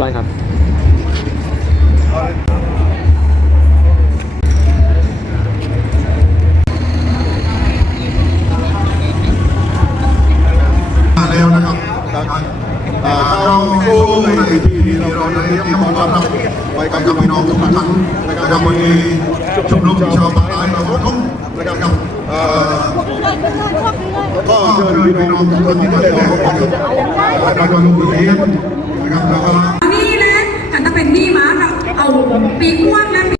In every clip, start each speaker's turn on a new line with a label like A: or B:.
A: รียบร้อยครับ
B: มาแล้วนะครับเอ่อเราสู้ในที่ที่เราได้เตรียมความรับไว้กับพี่น้องทุกท่านนะครับวันนี้ชมรมชาวบ้านเราทุกนะครับเอ่อก็เชิญพี่น้องทุกคนที่มาได้แล้วนะครับการลงทุนนี้นะครับแล้วก็
C: เป็นหนี้มาเราเอาปีกว้างและ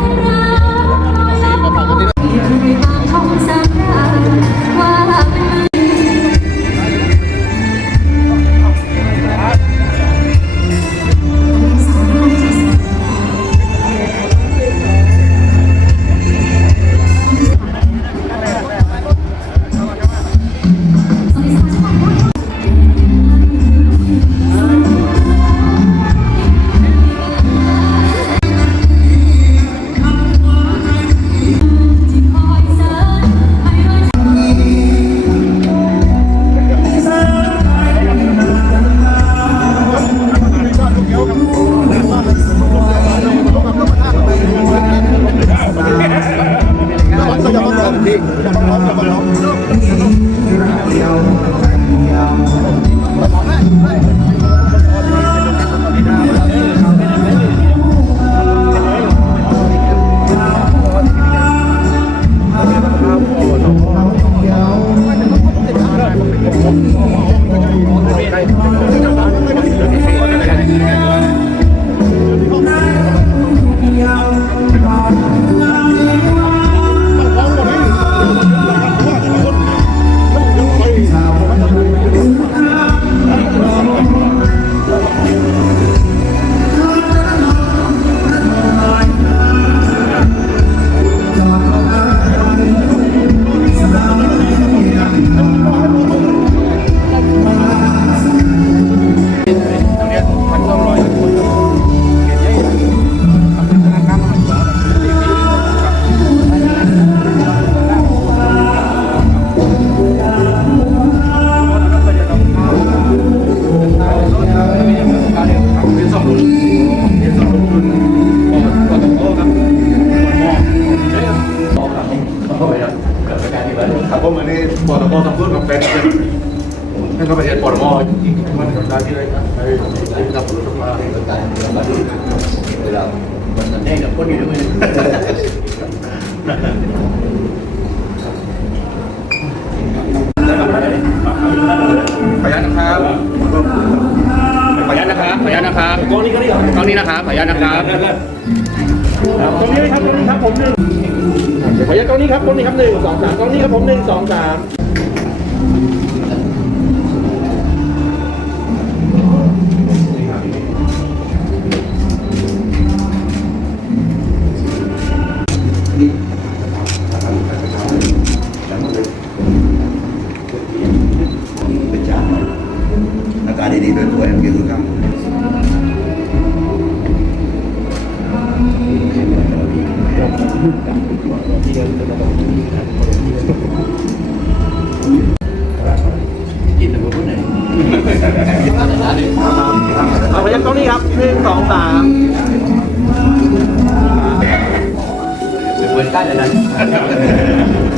D: ญาตนะครับกล้องนี้ก็ได้กล้องนี้นะครับขออนุญาตนะครับ
A: ตรงนี้ครับตรงนี้ครับผมหนึ่งขออนุญาตตรงนี้ครับตรงนี้ครับหนึ่งสองสามตรงนี้ครับผมหนึ่งสองสาม
B: เอา
A: ขออนุญาตตรงนี้ครับหนึ่งสองสาม
D: เหมือนกันนั้นะ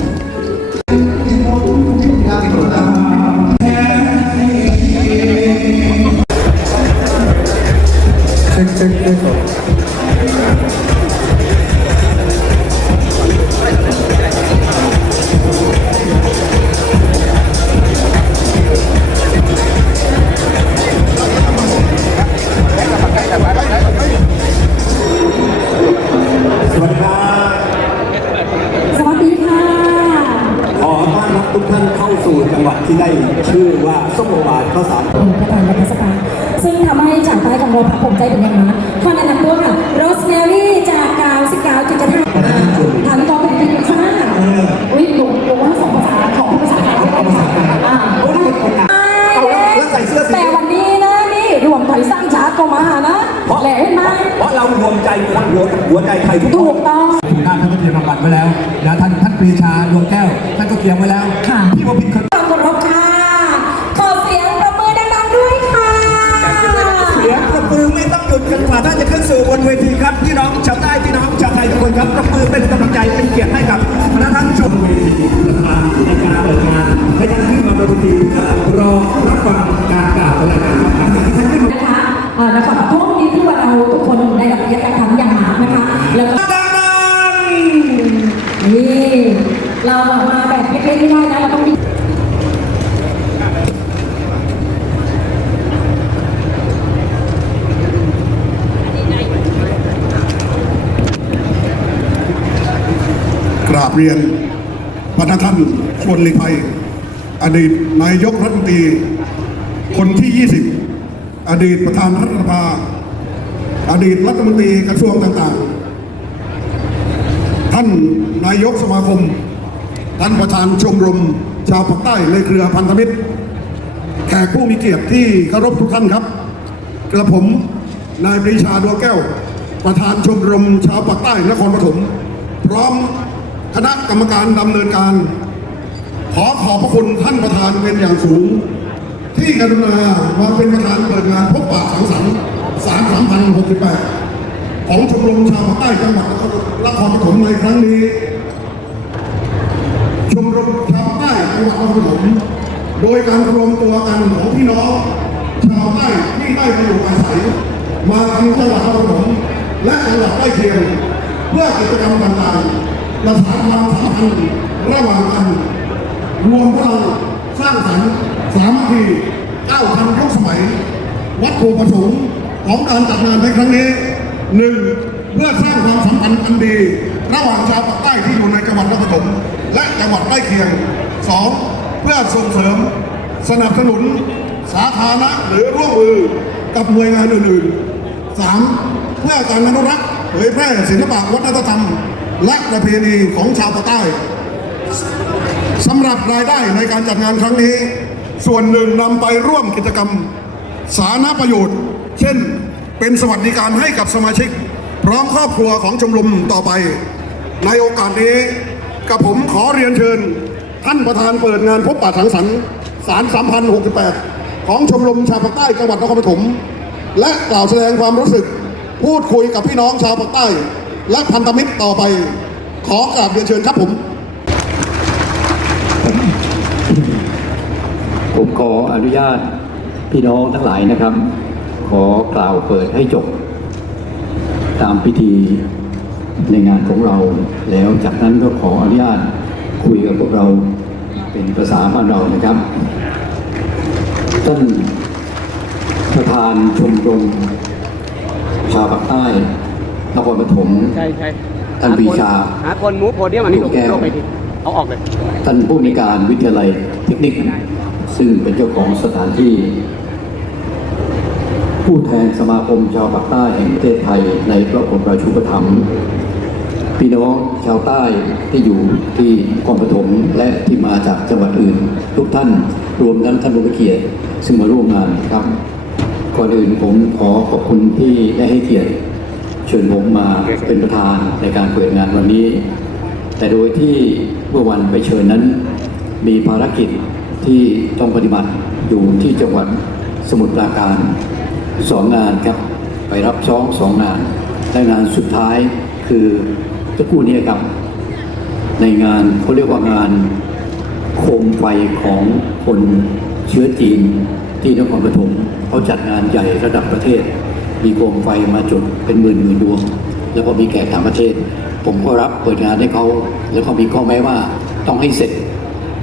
E: วหัว
F: ใจไทยทุก
E: ค
F: ถู
E: น
F: กต้อง
E: ทีหน้าท่านก็เตรียมรางวัลไว้แล้วนะท่านท่านปรีชาดวงแก้ว ท่านก็เตรียมไว้แล้ว
F: ค่ะ
E: พี่ว่าพิษเคย
F: ขอบคุณค่ะ ขอเสียงประมือดังๆด้วยค่ะ
E: เสียงกระปือไม่ต้องหยุดสู่บนเวทีครับพี่น้องชาวใต้พี่น้องชาวไทยทุกคนครับปรบมือเป็นกำลังใจเป็นเกียรติให้กับพนักงานชมเวทีประธานในการเปิดงานให้ท่านขึ้นมาบนเวทีรอรับฟังการกล่าวรายงานครับท่านขึ้นมา
F: นะคะเอ่อนครปฐมนี่ที่ว่าเราทุกคนได้รับเกียรติจากทางอย่างมากนะคะ แล้วก็นี่เราอะมาแบบเล็กๆไม่ได้นะเราต้องมี
B: กราบเรียนพระท่านชวนลีภัยอดีตนายกรัฐมนตรีคนที่ 20 อดีตประธานรัฐสภา อดีตรัฐมนตรีกระทรวงต่างๆ ท่านนายกสมาคม ท่านประธานชมรม ชาวภาคใต้ในเครือพันธมิตร แขกผู้มีเกียรติที่เคารพทุกท่านครับ กระผมนายปรีชาดวงแก้ว ประธานชมรมชาวปากใต้นครปฐมพร้อมคณะกรรมการดำเนินการ ขอขอบพระคุณท่านประธานเป็นอย่างสูง ที่กรุณามาเป็นประธานเปิดงานพบปะสังสรรค์สามสามพันหกสิบแปดของชมรมชาวใต้จังหวัดนครปฐมในครั้งนี้ ชมรมชาวใต้จังหวัดนครปฐมโดยการรวมตัวกันของพี่น้อง ชาวใต้ที่ได้มาอยู่อาศัย มาทางจังหวัดนครปฐมและจังหวัดใกล้เคียงเพื่อกิจกรรมต่างๆประสานความสัมพันธ์ระหว่างกัน รวมพลังสร้างสรรค์ สามัคคีก้าวทันยุคสมัย วัตถุประสงค์ของการจัดงานในครั้งนี้หนึ่งเพื่อสร้างความสัมพันธ์อันดี ระหว่างชาวปากใต้ที่อยู่ในจังหวัดนครปฐมและจังหวัดใกล้เคียงสองเพื่อส่งเสริม สนับสนุน สาธารณะหรือร่วมมือกับหน่วยงานอื่นๆสามเพื่อการอนุรักษ์เผยแพร่ศิลปะวัฒนธรรม และประเพณีของชาวปากใต้สำหรับรายได้ในการจัดงานครั้งนี้ ส่วนหนึ่งนำไปร่วมกิจกรรมสาธารณประโยชน์ เช่นเป็นสวัสดิการให้กับสมาชิก พร้อมครอบครัวของชมรมต่อไป ในโอกาสนี้กับผมขอเรียนเชิญ ท่านประธานเปิดงานพบปะสังสรรค์สารสัมพันธ์68ของชมรมชาวภาคใต้จังหวัดนครปฐมและกล่าวแสดงความรู้สึก พูดคุยกับพี่น้องชาวภาคใต้ และพันธมิตรต่อไป ขอกราบเรียนเชิญครับผม
G: ผมขออนุญาตพี่น้องทั้งหลายนะครับ ขอกล่าวเปิดให้จบ ตามพิธีในงานของเรา แล้วจากนั้นก็ขออนุญาตคุยกับพวกเราเป็นภาษาบ้านเรานะครับท่านประธานชมรมชาวปากใต้นครปฐม
A: ใช่ใช่
G: ท่านปรีชา
A: หาคนมูฟโพเดียมอันนี้ลง
G: แก้ว
A: ลงไปดิเอาออกเลย
G: ท่านผู้ในวยการวิทยาลัยเทคนิค ซึ่งเป็นเจ้าของสถานที่ ผู้แทนสมาคมชาวปากใต้แห่งประเทศไทย ในพระบรมราชูปถัมภ์พี่น้องชาวใต้ที่อยู่ที่นครปฐมและที่มาจากจังหวัดอื่น ทุกท่านรวมทั้งท่านผู้มีเกียรติซึ่งมาร่วมงานครับก่อนอื่นผมขอขอบคุณที่ได้ให้เกียรติเชิญผมมาเป็นประธานในการเปิดงานวันนี้ แต่โดยที่เมื่อวันไปเชิญนั้นมีภารกิจ ที่ต้องปฏิบัติอยู่ที่จังหวัดสมุทรปราการสองงานครับ ไปรับช้องสองงานและงานสุดท้ายคือตะกครู่นี้ครับ ในงานเขาเรียกว่างานโคมไฟของคนเชื้อจีนที่นครปฐมเขาจัดงานใหญ่ระดับประเทศ มีโคมไฟมาจุดเป็นหมื่นหมื่นดวง แล้วก็มีแขกต่างประเทศ ผมก็รับเปิดงานให้เขาแล้วก็มีข้อแม้ว่าต้องให้เสร็จ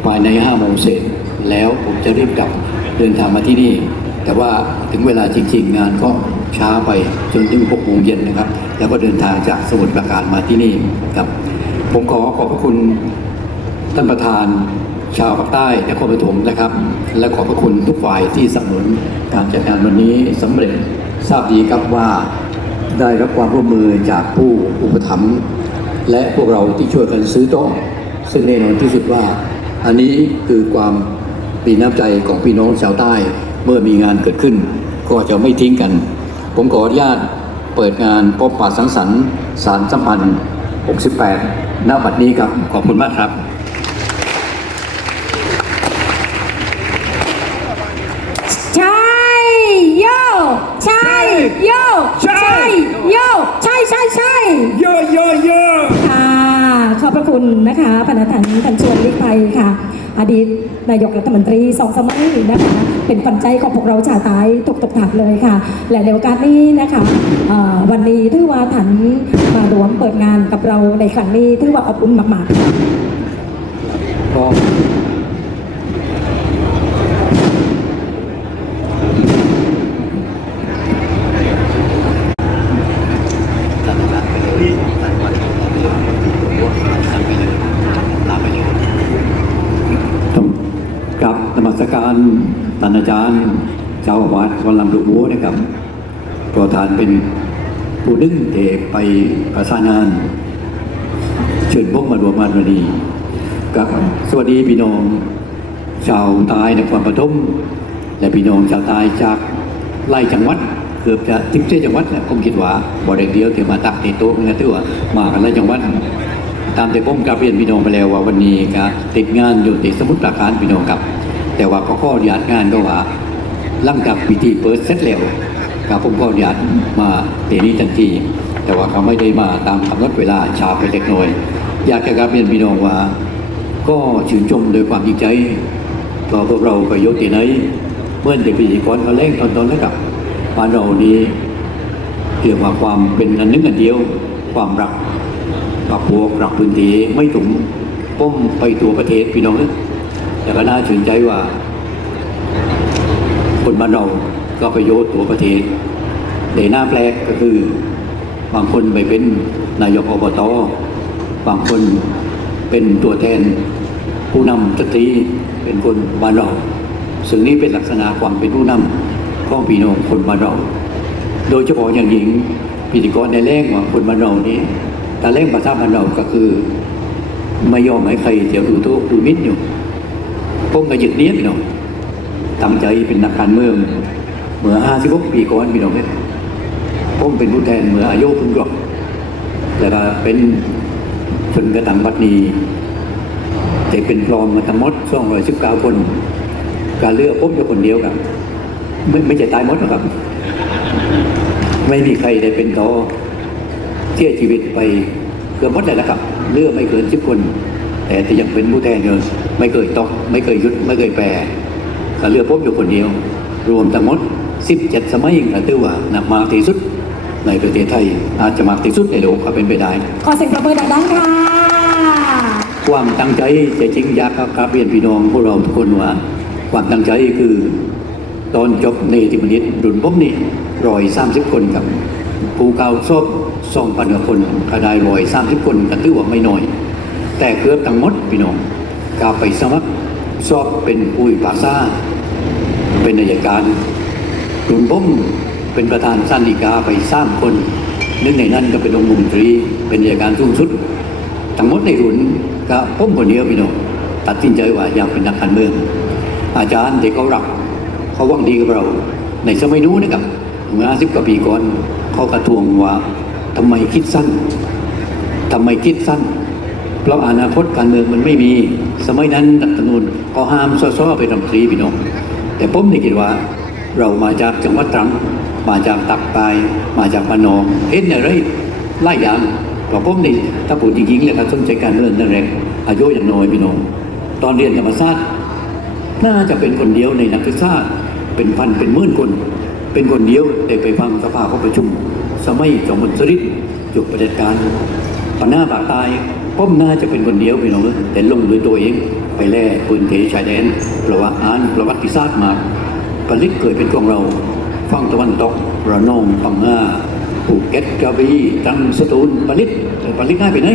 G: ภายในห้าโมงเสร็จ แล้วผมจะรีบกลับเดินทางมาที่นี่ แต่ว่าถึงเวลาจริง ๆ งานก็ช้าไปจนถึงหกโมงเย็นนะครับ แล้วก็เดินทางจากสมุทรปราการมาที่นี่ครับ ผมขอขอบพระคุณท่านประธานชาวภาคใต้นครปฐมนะครับ และขอบพระคุณทุกฝ่ายที่สนับสนุนการจัดงานวันนี้สำเร็จทราบดีครับว่าได้รับความร่วมมือจากผู้อุปถัมภ์และพวกเราที่ช่วยกันซื้อโต๊ะซึ่งแน่นอนที่สุดว่า อันนี้คือความ ปีน้ำใจของพี่น้องชาวใต้เมื่อมีงานเกิดขึ้น ก็จะไม่ทิ้งกัน ผมขออนุญาตเปิดงานพบปะสังสรรค์สารสัมพันธ์ 68 ณ บัดนี้ครับ ขอบคุณมากครับ
F: ใช่โยใช่โยใช่โย
E: โยโยโย
F: ค่ะ ขอบพระคุณนะคะพนักงานทันชวนลิกไทยค่ะ อดีตนายกรัฐมนตรีสองสมัยนะคะเป็นขวัญใจของพวกเราชาวใต้ทุกตกถักเลยค่ะ และในโอกาสนี้นะคะวันนี้ถือว่าถันมารวมเปิดงานกับเราในครั้งนี้ถือว่าอบอุ่นมากๆค่ะ
G: ก็ ต้องกลับนมัสการท่านอาจารย์เจ้าอาวาสวัดลำดุบัวนะครับประธานเป็นผู้นึ่งเทไปประสานงานเชิญพวกมารวมานวันนี้กับสวัสดีพี่น้องชาวตายในความปฐมและพี่น้องชาวตายจากไล่จังหวัดเกือบจะทิพเจจังหวัดเนี่ยผมคิดว่าบ่ได้เดียวที่มาตักในโต๊ะนี่ถือว่ามากันไล่จังหวัดตามที่ผมกลับเรียนพี่น้องไปแล้วว่าวันนี้ก็ติดงานอยู่ที่สมุทรปราการพี่น้องครับ แต่ว่าก็ข้ออนุญาตงานก็ว่าหลังจากพิธีเปิดเสร็จแล้วครับผมก็อนุญาตมาเดนี้ทันที แต่ว่าเขาไม่ได้มาตามกำหนดเวลาชาไปเล็กน้อย อยากจะกลับเรียนพี่น้องว่า ก็ชื่นชมโดวยความจริงใจเพราะพวกเราก็ยกที่ไหนเมื่อเด็กพิธีกรเขาเล่งตอนตอนแล้วกับบ้านเรานี้เกี่ยวกับความเป็นอันหนึงอันเดียว ความรักกับพวกรักพื้นที่ไม่ถุงป้มไปตัวประเทศพี่น้องนะ แต่ก็น่าชื่นใจว่า คนบ้านเราก็ไปโยชน์ตัวประเทศในหน้าแปลกก็คือบางคนไปเป็นนายกอบตบางคนเป็นตัวแทนผู้นำสตรีเป็นคนบ้านเราซึ่งนี้เป็นลักษณะความเป็นผู้นำของพี่น้องคนบ้านเรา โดยเฉพาะอย่างยิ่งพิธีกรในแรงว่าคนบ้านเรานี้แต่แรงภาษาบ้านเราก็คือ ไม่ยอมให้ใครเดี๋ยวดูโต๊ะดูมิดอยู่ พวกกระยึดเนี้ยพี่น้องตั้งใจเป็นนักการเมืองเมื่อ56ปีก่อนพี่น้องเนี่ยผมเป็นผู้แทนเมื่ออายุเพิ่งกรอบแล้วก็เป็นจนกระทั่งบัดนี้แต่เป็นพร้อมมาทั้งหมด219คน การเลือกผมอยู่คนเดียวครับ ไม่ไม่จะตายหมดหรอกครับ ไม่มีใครได้เป็นต่อเสียชีวิตไปเกือบหมดเลยนะครับ เลือกไม่เกินสิบคน แต่ที่ยังเป็นผู้แทนอยู่ไม่เคยตกไม่เคยยุดไม่เคยแปรก็เลือกพบอยู่คนเดียว รวมทั้งหมด 17 สมัยก็ถือว่านับมากที่สุดในประเทศไทย อาจจะมากที่สุดในโลกก็เป็นไปได้
F: ขอเสียงปรบมือดังๆค่ะ
G: ความตั้งใจจะจริงอยากครับเรียนพี่น้องพวกเราทุกคนว่าความตั้งใจคือตอนจบในติมนิตรุ่นผมนี่รอยสามสิบคนครับผู้เก่าซอบสองพันกว่าคนก็ได้รอยสามสิบคนก็ถือว่าไม่น้อย แต่เกือบทั้งหมดพี่น้องกาไปสมัครสอบเป็นผู้พิพากษาเป็นนายการรุ่นผมเป็นประธานสันติกาไปสร้ามคนหนึ่งในนั้นก็เป็นองค์มนตรีเป็นนายการสูงสุด ทั้งหมดในรุ่นก็ผมคนเดียวพี่น้องตัดสินใจว่าอยากเป็นนักการเมือง อาจารย์ที่เขารักเขาหวังดีกับเรา ในสมัยนู้นนะครับเมื่อสิบกว่าปีก่อนเขากระทวงว่าทำไมคิดสั้นทำไมคิดสั้น เพราะอนาคตการเมืองมันไม่มี สมัยนั้นรัฐธรรมนูญเขาห้ามซ้อๆไปทำตรีพี่น้อง แต่ผมนี่คิดว่า เรามาจากจังหวัดตรังมาจากตักปายมาจากปานองเห็นอะไรไล่อย่างเพราะผมนี่ถ้าพูดจริงๆเลยครับสนใจการเมืองนั่นแหละอายุอย่างน้อยพี่น้อง ตอนเรียนธรรมศาสตร์น่าจะเป็นคนเดียวในนักศึกษาเป็นพันเป็นหมื่นคน เป็นคนเดียวได้ไปฟังสภาเขาประชุม สมัยจอมพลสฤษดิ์จุกประเด็จการปนหน้าปากตาย ป้อมน่าจะเป็นคนเดียวพี่น้องแต่ลงด้วยตัวเองไปแล่ปืนเทชายแดนเพราะว่าอ่านประวัติศาสตร์มาผลิตเคยเป็นของเราฝั่งตะวันตกระนองปังงาภูเก็ตกระบี่ตรังสตูลผลิตแต่ผลิตง่ายไปไหน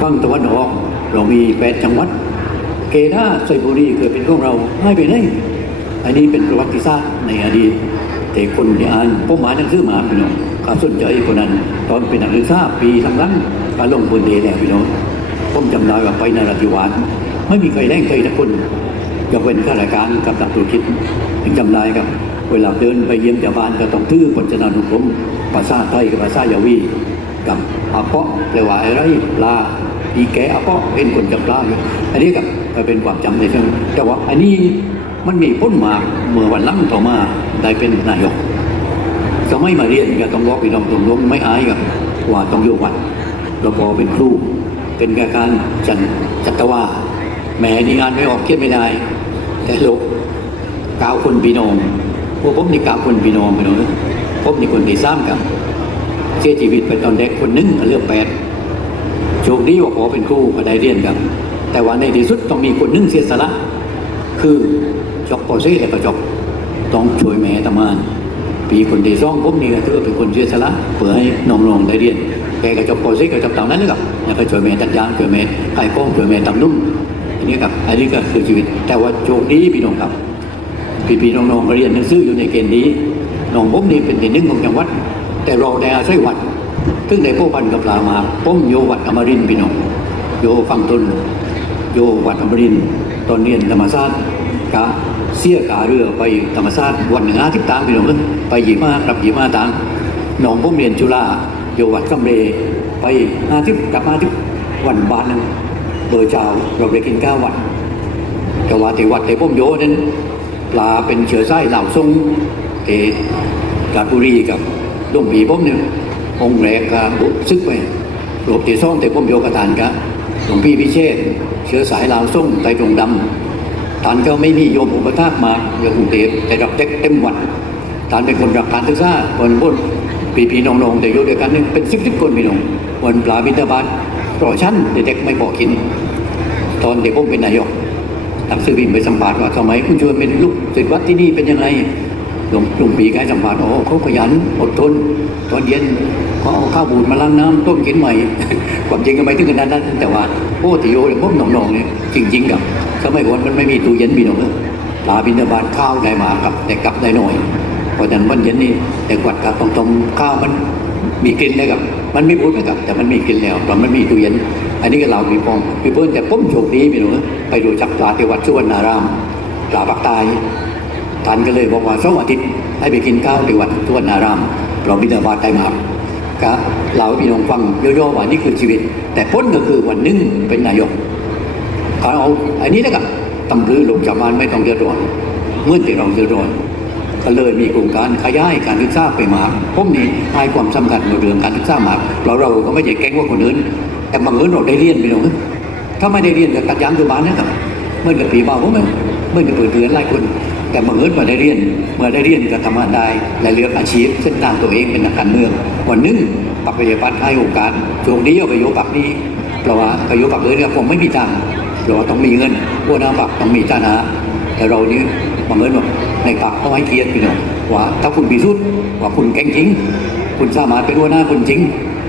G: ฝั่งตะวันออกเรามีแปดจังหวัด เกดาไซบุรีเคยเป็นของเราให้ไปไหนอันนี้เป็นประวัติศาสตร์ในอดีตแต่คนที่อ่านผมอ่านหนังสือมาพี่น้องข้าสนใจคนนั้น ตอนเป็นนักศึกษาปีทั้งนั้น การลงพื้นที่แล้วพี่น้องผมจำได้ว่าไปนราธิวาสไม่มีใครแรงใครทุกคนยกเว้นข้าราชการกับนักธุรกิจยังจำได้ครับ เวลาเดินไปเยี่ยมชาวบ้านก็ต้องถือพจนานุกรมภาษาไทยกับภาษายาวีกับอาเปาะแปลว่าอะไรลาอีแกอาเปาะเป็นคนจำปลาอยู่อันนี้กับเป็นความจำในเชิงแต่ว่าอันนี้มันมีพ้นมาเมื่อวันลังต่อมาได้เป็นนายกสมัยมาเรียนก็ต้องบอกพี่น้องตรงๆไม่อายกับว่าต้องอยู่วัด เราพอเป็นครู เป็นการการจันจัตวาแหมนี่งานไม่ออกเขียนไม่ได้ แต่โลกก้าคนพี่น้องพวกผมนี่ก้าคนพี่น้องพี่น้องผมนี่คนที่สามกับเสียชีวิตไปตอนเด็กคนหนึงเลือกแปดโชคดีว่าพอเป็นครูก็ได้เรียนกัน แต่ว่าในที่สุดต้องมีคนหนึงเสียสละ คือจอกปอซี่และก็จอกต้องช่วยแม่ทำงานปีคนที่สองผมนี่ก็ถือเป็นคนเสียสละเพื่อให้น้องๆได้เรียน แกก็จอกปอซี่ก็จอกต่านั้นเลยครับแล้วก็ช่วยแม่ตัดยางช่วยแม่ไก่ก้งช่วยแม่ตำนุ่มอันนี้ครับอันนี้ก็คือชีวิต แต่ว่าโชคดีพี่น้องครับพี่ๆน้องๆเรียนหนังสืออยู่ในเกณฑ์นี้น้องผมนี่เป็นที่หนึ่งของจังหวัด แต่เราได้อาศัยวัดซึ่งในพวกพันกับลามาผมโยวัดอมรินทร์พี่น้องโยฟังตนโยวัดอมรินทร์ตอนเรียนธรรมศาสตร์กะเสียกาเรือไปธรรมศาสตร์วันหนึ่งอาทิตย์ตามพี่น้องไปหยีมากับหยีมาตามน้องผมเรียนจุฬา ยวัดกัมเรไปอาทิตย์กลับมาอาทิตย์วันบานหนึงโดยเจ้าเราได้กินข้าววัดแต่ว่าที่วัดที่ผมโยนั้นปลาเป็นเชื้อไส้เหล่าทรงเอกาบุรีกับหลวงปีผมเนี่ยองค์แรกก็บุซึกไปหลวงที่ซ่องแต่มโยกระทานกะหลวงพี่พิเชษเชื้อสายหล่าวส่งไตรตรงดำทานก็ไม่มีโยมอุปถากมาอย่างกรุงเทพแต่ดับเต็กเต็มวัดทานเป็นคนรักการศึกษาคนบน ปีพี่น้องๆแต่โยเดียวกันเนี่ยเป็นสิบสิบคนพี่น้องวันปลาบิณฑบาตรอชั้นเด็กๆไม่พอกิน ตอนเด็กผมเป็นนายกหนังสือพิมพ์ไปสัมภาษณ์ว่าสมัยคุณชวนเป็นลูกศิษย์วัดที่นี่เป็นยังไงหลวงหลวงปีก็ให้สัมภาษณ์โอ้เขาขยันอดทน ตอนเย็นเขาเอาข้าวบูดมาล้างน้ำต้มกินใหม่ความจริงก็ไม่ถึงขนาดนั้นแต่ว่าโอ้ติโยเนี่ยพวกน้องๆเนี่ยจริงๆกับสมัยก่อนมันไม่มีตู้เย็นพี่น้องเอ้ยปลาบินทบาทข้าวได้มากับแต่กลับได้หน่อย เพราะฉะนั้นวันเย็นนี่แต่กวัดกับตรงๆข้าวมันมีกลิ่นเลยครับ มันไม่พูดนะครับ แต่มันมีกลิ่นแล้วตอนมันมีตู้เย็น อันนี้ก็เรามีฟองมีเพิ่นแต่ผมโชคดีพี่น้องไปดูจักปลาที่วัดสุวรรณารามปลาปักตายท่านก็เลยบอกว่าสองอาทิตย์ให้ไปกินข้าวที่วัดทวนนารามเราบิณฑบาตได้มาก็เราพี่น้องฟังย่อๆว่านี่คือชีวิต แต่พ้นก็คือวันหนึงเป็นนายกเขาเอาอันนี้นะครับตำรือลงชาวบ้านไม่ต้องเดือดร้อนเมื่อที่เราเดือดร้อน ก็เลยมีโครงการขยายการศึกษาไปมาผมนี่ให้ความสำคัญในเรื่องการศึกษามากเราเราก็ไม่ใช่แก้งว่าคนอื่นแต่บางเอิญเราได้เรียนไปหน่อยถ้าไม่ได้เรียนกับตัดยางตัวบ้านนะครับเมื่อกับปีมาผมเมื่อกับเปิดเรือนหลายคน แต่บังเอิญมาได้เรียนเมื่อได้เรียนก็ทำงานได้และเลือกอาชีพเส้นทางตัวเองเป็นนักการเมือง วันนึงปักประชาธิปัตย์ให้โอกาสช่วงนี้เอาไปโยปักนี้เพราะว่าไปโยปักเลยเนี่ยผมไม่มีตังค์เราะว่าต้องมีเงินพวกน้าปักต้องมีฐานะแต่เรานี่ บังเอิญว่าในปักเขาให้เกียรติพี่น้องว่าถ้าคุณพิสูจน์ว่าคุณแก่งจริง คุณสามารถเป็นหัวหน้าคนจริง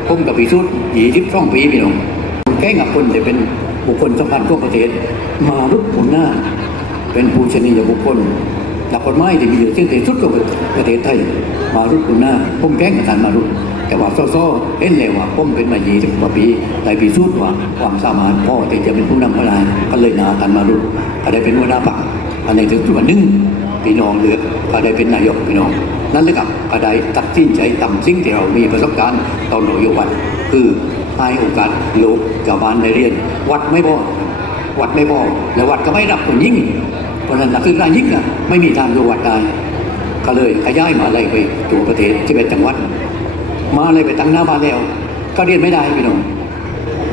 G: ผมกับพิสูจน์ยี่สิบสองปีพี่น้องแก่งกับคนจะเป็นบุคคลสำคัญทั่วประเทศ มารุกผลหน้า เป็นผู้ชนียบุคคลหลักกฎหมายที่มีอยู่ซึ่งที่สุดของประเทศไทย มารุดคุณหน้าผมแก้งกับท่านมารุดแต่ว่าซ้อๆเห็นเลยว่าผมเป็นมายีสิบกว่าปีได้พิสูจน์ว่าความสามารถพ่อที่จะเป็นผู้นำพลายก็เลยนาท่านมารุดก็ได้เป็นหัวหน้าพรรค อันในถึงจุดหนึ่งพี่น้องเลือกก็ได้เป็นนายกพี่น้อง นั่นเลยครับก็ได้ตัดสินใจทำสิ่งที่เรามีประสบการณ์ตอนเราอยู่วัดคือให้โอกาสลูกชาวบ้านได้เรียน วัดไม่พอวัดไม่พอและวัดก็ไม่รับคนยิ่งเพราะฉะนั้นนักศึกษายิ่งอะไม่มีทางอยู่วัดได้ก็เลยขยายมาเลยไปตัวประเทศที่เป็นจังหวัด มาเลยไปตั้งหน้าบ้านแล้ว ก็เรียนไม่ได้พี่น้อง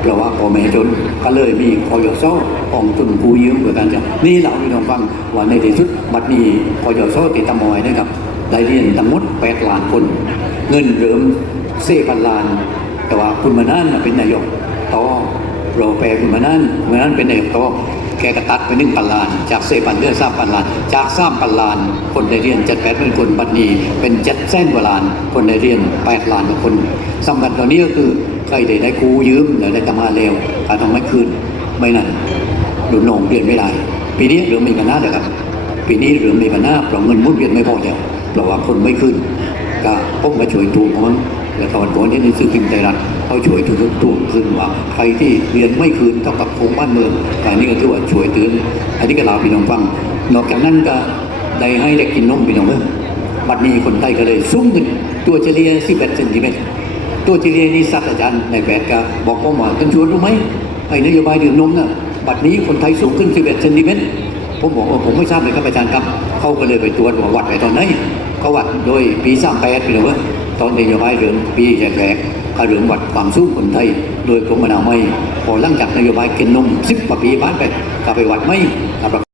G: เพราะว่าพ่อแม่จนก็เลยมีคอยโซ่ ของทุนผู้ยืมเหมือนกันจ้ะนี่เราพี่น้องฟังว่าในที่สุดบัดนี้คอยโซ่ติดตามอยนะครับได้เรียนทั้งหมดแปดล้านคน เงินเริ่มเซพันล้าน แต่ว่าคุณมานั่นน่ะเป็นนายกต่อรอแปลขึ้นมานั้นมื่อนั้นเป็นเอกโตแกกระตัดไปหนึ่งพันล้าน จากเซปันเลือดสามพันล้าน จากสามพันล้าน คนไดเรียนเจ็ดแปดหมื่นคนบัดนี้เป็นเจ็ดแสนกว่าล้าน คนไดเรียนแปดล้านกว่าคนสำคัญตอนนี้ก็คือใครได้ได้ครูยืมหรือได้ทำงานเร็วการทำไม่คืนไม่นั้น ดุนนองเรียนไม่ได้ ปีนี้เรือมีปัญหาเลยครับ ปีนี้เรือมีปัญหาเพราะเงินมุนเวียนไม่พอแล้วเพราะว่าคนไม่ขึ้น ก็พวกมาช่วยตูของมันและตอนก่อนที่ในสื่อพิมพ์ไทยรัฐเขาช่วยทุกทุกคืนว่าใครที่เรียนไม่คืนต้องกับโครงบ้านเมืองอันนี้ก็ถือว่าช่วยเตือนอันนี้ก็ลาพี่น้องฟัง นอกจากนั้นก็ได้ให้เด็กกินนมพี่น้องเอ้ยบัดนี้คนไทยก็เลยสูงขึ้นตัวเฉลี่ย11เซนติเมตรตัวเฉลี่ยนี่สัตว์อาจารย์ในแปดก็บอกผมว่าท่านชวนรู้ไหมไอ้นโยบายดื่มนมน่ะ บัดนี้คนไทยสูงขึ้น 11เซนติเมตรผมบอกว่าผมไม่ทราบเลยครับอาจารย์ครับ เขาก็เลยไปตรวจว่าวัดไปตอนไหนเขาวัดโดยปีสามแปดไปเลยว่าตอนนโยบายเรื่องปีแรกๆเรื่องวัดความสูงคนไทย โดยกรมอนามัยพอหลังจากนโยบายกินนมสิบกว่าปีบ้านไปกลับไปวัดไม่กลับ